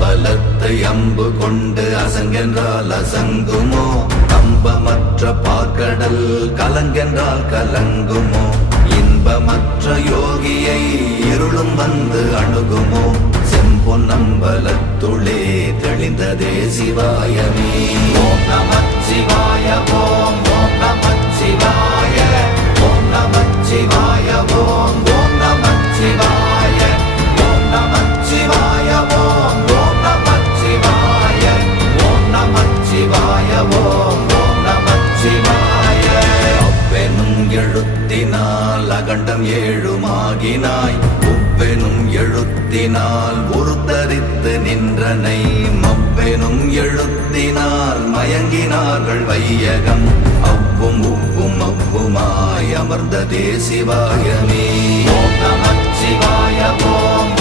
அம்பலத்தை அம்பு கொண்டு அசங்கென்றால் அசங்குமோ? கம்பமற்ற பார்க்கடல் கலங்கென்றால் கலங்குமோ? இன்பமற்ற யோகியை இருளும் வந்து அணுகுமோ? செம்பொன்னம்பலத்துளே தெளிந்ததே சிவாயமே. ஓம் நமச்சிவாய ஓம் ஓம் நமச்சிவாய ஓம் நமச்சிவாய ஓம் ஓம் நமச்சிவாய ஓம் நமச்சிவாய ஓம் ஓம் நமச்சிவாய ஓம் நமச்சிவாய ஓம் ஓம் நமச்சிவாய. அவ்வெனும் எழுத்தினால் அகண்டம் ஏழுமாகினாய், உவ்வெனும் எழுத்தினால் உருத்தரித்து நின்றனை, மவ்வெனும் எழுத்தினால் மயங்கினார்கள் வையகம், அவ்வும் உவ்வும் அவ்வுமாய் அமர்ந்ததே சிவாயமே. ஓம் நமச்சிவாய ஓம்